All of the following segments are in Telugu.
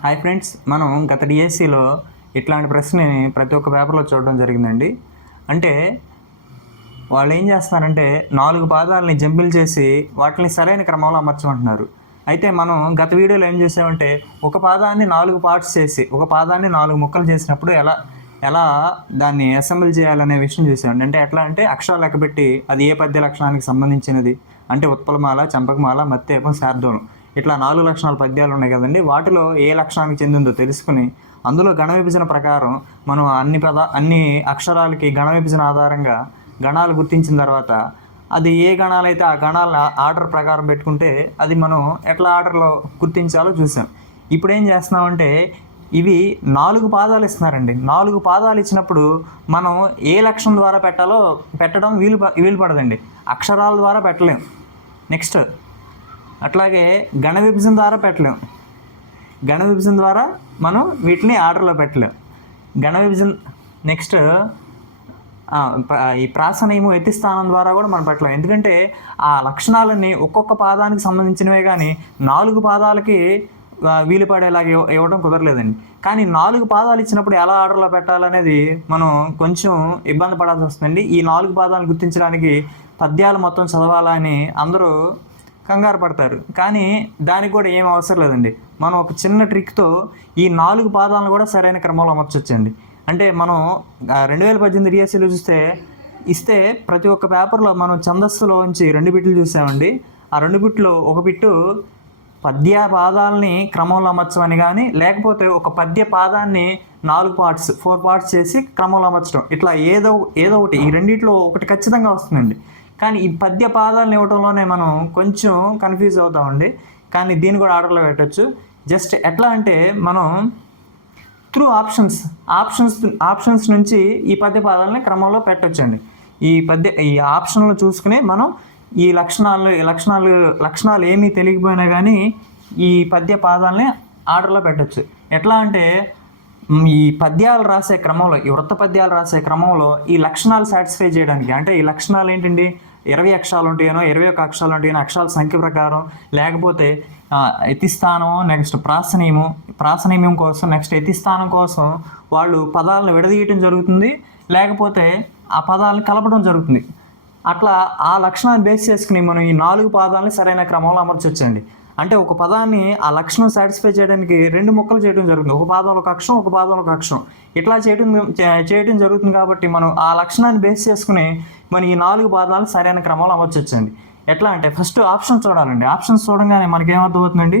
హాయ్ ఫ్రెండ్స్ మనం గత డిఎస్సిలో ఇట్లాంటి ప్రశ్నని ప్రతి ఒక్క పేపర్లో చూడడం జరిగిందండి. అంటే వాళ్ళు ఏం చేస్తున్నారంటే నాలుగు పాదాలని జంపిల్ చేసి వాటిని సరైన క్రమంలో అమర్చమంటున్నారు. అయితే మనం గత వీడియోలో ఏం చేసామంటే ఒక పాదాన్ని నాలుగు పార్ట్స్ చేసి ఒక పాదాన్ని నాలుగు ముక్కలు చేసినప్పుడు ఎలా ఎలా దాన్ని అసెంబ్ల్ చేయాలనే విషయం చూసామండి. అంటే ఎట్లా అంటే అక్షరాలు లెక్కబెట్టి అది ఏ పద్య లక్షణానికి సంబంధించినది? అంటే ఉత్పలమాల చంపకమాల మత్తేపం శార్దూలం. ఇట్లా నాలుగు లక్షణాల పద్యాలు ఉన్నాయి కదండి. వాటిలో ఏ లక్షణానికి చెందిందో తెలుసుకుని అందులో గణ విభజన ప్రకారం మనం అన్ని పద అన్ని అక్షరాలకి గణ విభజన ఆధారంగా గణాలు గుర్తించిన తర్వాత అది ఏ గణాలు అయితే ఆ గణాల ఆర్డర్ ప్రకారం పెట్టుకుంటే అది మనం ఎట్లా ఆర్డర్లో గుర్తించాలో చూసాం. ఇప్పుడు ఏం చేస్తున్నామంటే ఇవి నాలుగు పాదాలు ఇస్తున్నారండి. నాలుగు పాదాలు ఇచ్చినప్పుడు మనం ఏ లక్షణం ద్వారా పెట్టాలో పెట్టడం వీలు ప- వీలు పడదండి. అక్షరాల ద్వారా పెట్టలేం. నెక్స్ట్ అట్లాగే గణ విభజన ద్వారా పెట్టలేం. గణ విభజన ద్వారా మనం వీటిని ఆర్డర్లో పెట్టలేం. గణ విభజన నెక్స్ట్ ఈ ప్రాసనయము ఎత్తి స్థానం ద్వారా కూడా మనం పెట్టలేం. ఎందుకంటే ఆ లక్షణాలన్నీ ఒక్కొక్క పాదానికి సంబంధించినవే కానీ నాలుగు పాదాలకి వీలు పడేలాగా ఇవ్వడం కుదరలేదండి. కానీ నాలుగు పాదాలు ఇచ్చినప్పుడు ఎలా ఆర్డర్లో పెట్టాలనేది మనం కొంచెం ఇబ్బంది పడాల్సి వస్తుందండి. ఈ నాలుగు పాదాలను గుర్తించడానికి పద్యాలు మొత్తం చదవాలని అందరూ కంగారు పడతారు. కానీ దానికి కూడా ఏం అవసరం లేదండి. మనం ఒక చిన్న ట్రిక్తో ఈ నాలుగు పాదాలను కూడా సరైన క్రమంలో అమర్చొచ్చండి. అంటే మనం రెండు వేల పద్దెనిమిది డిఎస్సీలో చూస్తే ఇస్తే ప్రతి ఒక్క పేపర్లో మనం ఛందస్సులో ఉంచి రెండు బిట్లు చూసామండి. ఆ రెండు బిట్లు ఒక బిట్టు పద్య పాదాలని క్రమంలో అమర్చమని కానీ లేకపోతే ఒక పద్య పాదాన్ని నాలుగు పార్ట్స్ ఫోర్ పార్ట్స్ చేసి క్రమంలో అమర్చడం. ఇట్లా ఏదో ఏదో ఒకటి ఈ రెండిట్లో ఒకటి ఖచ్చితంగా వస్తుందండి. కానీ ఈ పద్య పాదాలను ఇవ్వడంలోనే మనం కొంచెం కన్ఫ్యూజ్ అవుతామండి. కానీ దీన్ని కూడా ఆర్డర్లో పెట్టచ్చు. జస్ట్ ఎట్లా అంటే మనం త్రూ ఆప్షన్స్ ఆప్షన్స్ ఆప్షన్స్ నుంచి ఈ పద్య పాదాలని క్రమంలో పెట్టొచ్చండి. ఈ పద్య ఈ ఆప్షన్లు చూసుకుని మనం ఈ లక్షణాలు ఈ లక్షణాలు లక్షణాలు ఏమీ తెలియకపోయినా కానీ ఈ పద్య పాదాలని ఆర్డర్లో పెట్టచ్చు. ఎట్లా అంటే ఈ పద్యాలు రాసే క్రమంలో ఈ వృత్త పద్యాలు రాసే క్రమంలో ఈ లక్షణాలు సాటిస్ఫై చేయడానికి అంటే ఈ లక్షణాలు ఏంటండి? ఇరవై అక్షరాలు ఉంటాయనో ఇరవై ఒక అక్షరాలు ఉంటాయనో అక్షరాల సంఖ్య ప్రకారం లేకపోతే ఎతిస్థానం నెక్స్ట్ ప్రాసనీయము ప్రాసనీయం కోసం నెక్స్ట్ ఎతిస్థానం కోసం వాళ్ళు పదాలను విడదీయటం జరుగుతుంది. లేకపోతే ఆ పదాలను కలపడం జరుగుతుంది. అట్లా ఆ లక్షణాన్ని బేస్ చేసుకుని మనం ఈ నాలుగు పాదాలని సరైన క్రమంలో అమర్చొచ్చండి. అంటే ఒక పదాన్ని ఆ లక్షణం సాటిస్ఫై చేయడానికి రెండు ముక్కలు చేయడం జరుగుతుంది. ఒక పాదంలో ఒక అక్షరం ఒక పాదంలో ఒక అక్షరం. ఇట్లా చేయడం చేయడం జరుగుతుంది కాబట్టి మనం ఆ లక్షణాన్ని బేస్ చేసుకుని మనం ఈ నాలుగు పాదాలు సరైన క్రమంలో అమర్చొచ్చండి ఎట్లా అంటే ఫస్ట్ ఆప్షన్ చూడాలండి. ఆప్షన్స్ చూడంగానే మనకేమర్థమవుతుందండి?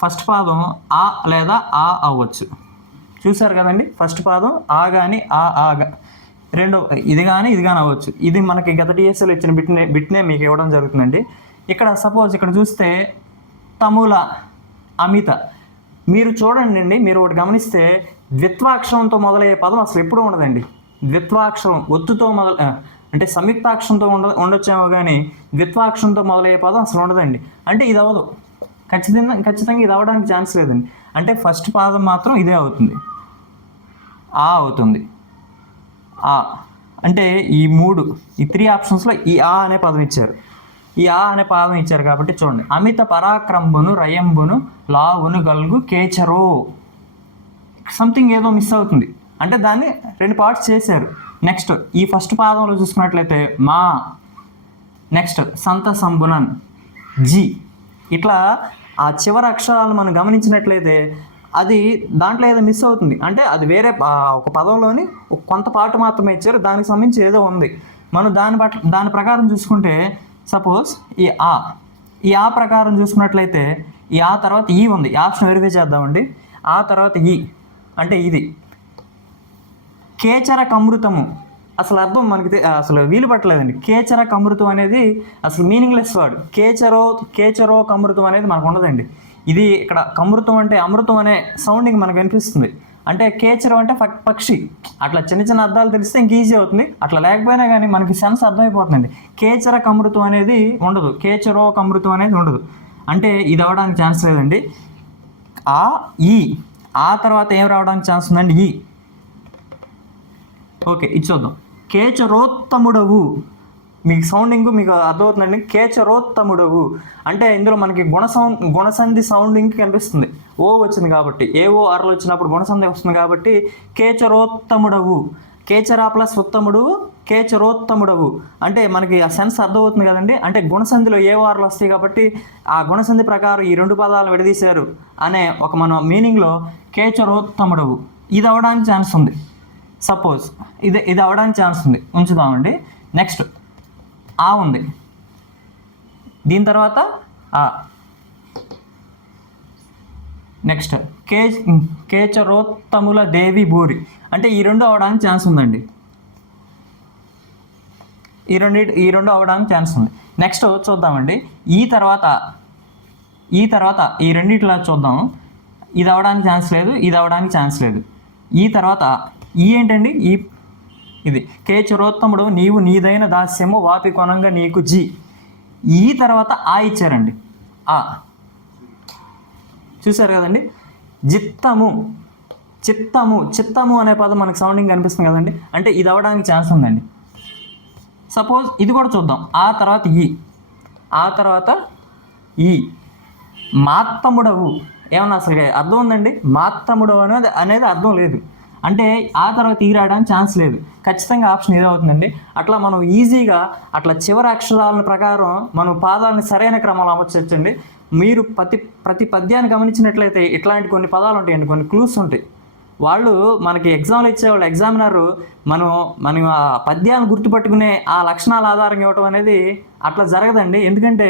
ఫస్ట్ పాదం ఆ లేదా ఆ అవ్వచ్చు. చూసారు కదండి? ఫస్ట్ పాదం ఆ కానీ ఆ ఆగా రెండో ఇది కానీ ఇది కానీ అవ్వచ్చు. ఇది మనకి గత డిఎస్ఎల్ ఇచ్చిన బిట్నే బిట్నే మీకు ఇవ్వడం జరుగుతుందండి. ఇక్కడ సపోజ్ ఇక్కడ చూస్తే తముల అమిత. మీరు చూడండి అండి మీరు ఒకటి గమనిస్తే ద్విత్వాక్షరంతో మొదలయ్యే పదం అసలు ఎప్పుడూ ఉండదండి. ద్విత్వాక్షరం ఒత్తుతో మొదల అంటే సంయుక్తాక్షరంతో ఉండ ఉండొచ్చేమో కానీ ద్విత్వాక్షరంతో మొదలయ్యే పదం అసలు ఉండదండి. అంటే ఇది అవ్వదు. ఖచ్చితంగా ఖచ్చితంగా ఇది అవ్వడానికి ఛాన్స్ లేదండి. అంటే ఫస్ట్ పాదం మాత్రం ఇదే అవుతుంది. ఆ అవుతుంది. ఆ అంటే ఈ మూడు ఈ త్రీ ఆప్షన్స్లో ఈ ఆ అనే పదం ఇచ్చారు. ఈ ఆ అనే పాదం ఇచ్చారు కాబట్టి చూడండి. అమిత పరాక్రంబును రయంబును లావును గల్గు కేచరు. సంథింగ్ ఏదో మిస్ అవుతుంది. అంటే దాన్ని రెండు పార్ట్స్ చేశారు. నెక్స్ట్ ఈ ఫస్ట్ పాదంలో చూసుకున్నట్లయితే మా. నెక్స్ట్ సంత సంబునన్ జి. ఇట్లా ఆ చివరి అక్షరాలు మనం గమనించినట్లయితే అది దాంట్లో ఏదో మిస్ అవుతుంది. అంటే అది వేరే ఒక పదంలోని కొంత పాటు మాత్రమే ఇచ్చారు. దానికి సంబంధించి ఏదో ఉంది. మనం దాని బట్ దాని ప్రకారం చూసుకుంటే సపోజ్ ఈ ఆ ఈ ఆ ప్రకారం చూసుకున్నట్లయితే ఈ ఆ తర్వాత ఈ ఉంది. ఈ ఆప్షన్ వెరిఫై చేద్దామండి. ఆ తర్వాత ఈ అంటే ఇది. కేచర కమృతము అసలు అర్థం మనకి అసలు వీలు పట్టలేదండి. కేచర కమృతం అనేది అసలు మీనింగ్లెస్ వర్డ్. కేచరో కేచరో కమృతం అనేది మనకు ఉండదండి. ఇది ఇక్కడ కమృతం అంటే అమృతం అనే సౌండింగ్ మనకు వినిపిస్తుంది. అంటే కేచరం అంటే పక్షి. అట్లా చిన్న చిన్న అర్థాలు తెలిస్తే ఇంక ఈజీ అవుతుంది. అట్లా లేకపోయినా కానీ మనకి సెన్స్ అర్థమైపోతుందండి. కేచర కమృతం అనేది ఉండదు. కేచరో కమృతం అనేది ఉండదు. అంటే ఇది అవడానికి ఛాన్స్ లేదండి. ఆ ఈ. ఆ తర్వాత ఏం రావడానికి ఛాన్స్ ఉందండి? ఈ. ఓకే ఇది చూద్దాం. కేచరోత్తముడవు. మీకు సౌండింగ్ మీకు అర్థమవుతుందండి. కేచరోత్తముడవు అంటే ఇందులో మనకి గుణ సౌండ్ గుణసంధి సౌండింగ్ కనిపిస్తుంది. ఓ వచ్చింది కాబట్టి ఏ ఓ ఆర్లు వచ్చినప్పుడు గుణసంధి వస్తుంది కాబట్టి కేచరోత్తముడవు కేచరా ప్లస్ ఉత్తముడు కేచరోత్తముడవు అంటే మనకి ఆ సెన్స్ అర్థమవుతుంది కదండి. అంటే గుణసంధిలో ఏ వార్లు వస్తాయి కాబట్టి ఆ గుణసంధి ప్రకారం ఈ రెండు పదాలు విడదీశారు అనే ఒక మన మీనింగ్లో కేచరోత్తముడవు ఇది అవడానికి ఛాన్స్ ఉంది. సపోజ్ ఇది ఇది అవడానికి ఛాన్స్ ఉంది. ఉంచుదామండి. నెక్స్ట్ ఆ ఉంది. దీని తర్వాత ఆ. నెక్స్ట్ కే కేచరోత్తముల దేవి భూరి. అంటే ఈ రెండు అవడానికి ఛాన్స్ ఉందండి. ఈ రెండు ఈ రెండు అవడానికి ఛాన్స్ ఉంది. నెక్స్ట్ చూద్దామండి. ఈ తర్వాత ఈ తర్వాత ఈ రెండిట్లో చూద్దాం. ఇది అవడానికి ఛాన్స్ లేదు ఇది అవడానికి ఛాన్స్ లేదు. ఈ తర్వాత ఈ ఏంటండి? ఈ ఇది. కే చరోత్తముడు నీవు నీదైన దాస్యము వాపి కొనంగా నీకు జీ. ఈ తర్వాత ఆ ఇచ్చారండి. ఆ. చూసారు కదండి? జిత్తము చిత్తము. చిత్తము అనే పదం మనకు సౌండింగ్ కనిపిస్తుంది కదండి? అంటే ఇది అవ్వడానికి ఛాన్స్ ఉందండి. సపోజ్ ఇది కూడా చూద్దాం. ఆ తర్వాత ఈ. ఆ తర్వాత ఈ. మాత్తముడవు. ఏమన్నా అసలు అర్థం ఉందండి? మాత్తముడవు అనేది అనేది అర్థం లేదు. అంటే ఆ తర్వాత ఈ రాయడానికి ఛాన్స్ లేదు. ఖచ్చితంగా ఆప్షన్ ఇదే అవుతుందండి అట్లా మనం ఈజీగా అట్లా చివరి అక్షరాల ప్రకారం మనం పాదాలని సరైన క్రమంలో అమర్చండి మీరు ప్రతి ప్రతి పద్యాన్ని గమనించినట్లయితే ఇట్లాంటి కొన్ని పదాలు ఉంటాయండి. కొన్ని క్లూస్ ఉంటాయి. వాళ్ళు మనకి ఎగ్జామ్లు ఇచ్చేవాళ్ళు ఎగ్జామినర్ మనం మనం ఆ పద్యాలను గుర్తుపట్టుకునే ఆ లక్షణాల ఆధారంగా ఇవ్వటం అనేది అట్లా జరగదండి. ఎందుకంటే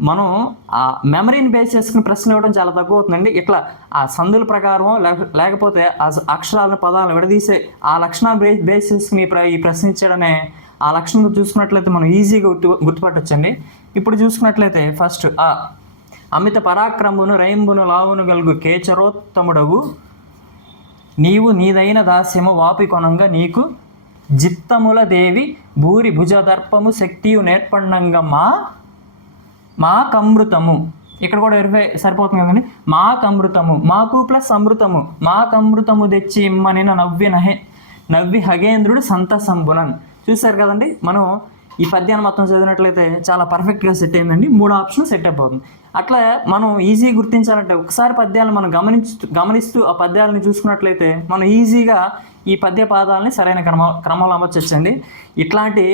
మనం ఆ మెమరీని బేస్ చేసుకుని ప్రశ్నలు ఇవ్వడం చాలా తక్కువ అవుతుందండి. ఇట్లా ఆ సందుల ప్రకారం లేక లేకపోతే ఆ అక్షరాలను పదాలను విడదీసే ఆ లక్షణాలు బేస్ బేస్ చేసుకుని ఈ ప్ర- ఈ ప్రశ్న ఇచ్చాడనే ఆ లక్షణం చూసుకున్నట్లయితే మనం ఈజీగా గుర్తు గుర్తుపట్టొచ్చండి. ఇప్పుడు చూసుకున్నట్లయితే ఫస్ట్ ఆ అమిత పరాక్రమును రైంబును లావును గలుగు కేచరోత్తముడవు నీవు నీదైన దాస్యము వాపి కొనంగా నీకు జిత్తముల దేవి భూరి భుజదర్పము శక్తియు నేర్పండంగా మా మా అమృతము ఇక్కడ కూడా వెరిఫై సరిపోతుంది కదండి. మా అమృతము మాకు ప్లస్ అమృతము. మా అమృతము తెచ్చి ఇమ్మనిన నవ్వి నహే. నవ్వి హగేంద్రుడు సంతసంబునన్ చూశారు కదండి? మనం ఈ పద్యాన్ని మొత్తం చదివినట్లయితే చాలా పర్ఫెక్ట్గా సెట్ అయిందండి. మూడు ఆప్షన్ సెట్ అయిపోతుంది. అట్లా మనం ఈజీ గుర్తించాలంటే ఒకసారి పద్యాలను మనం గమనించు గమనిస్తూ ఆ పద్యాలను చూసుకున్నట్లయితే మనం ఈజీగా ఈ పద్య పాదాలని సరైన క్రమ క్రమంలో అమర్చచ్చండి. ఇట్లాంటి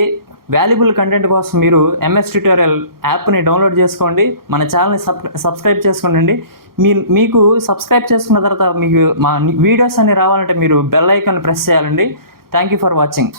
వాల్యుబుల్ కంటెంట్ కోసం మీరు ఎంఎస్ ట్యూటోరియల్ యాప్ని డౌన్లోడ్ చేసుకోండి మన ఛానల్ని సబ్ సబ్స్క్రైబ్ చేసుకోండి మీ మీకు సబ్స్క్రైబ్ చేసుకున్న తర్వాత మీకు మా వీడియోస్ అన్ని రావాలంటే మీరు బెల్ ఐకాన్ ప్రెస్ చేయాలండి. Thank you for watching.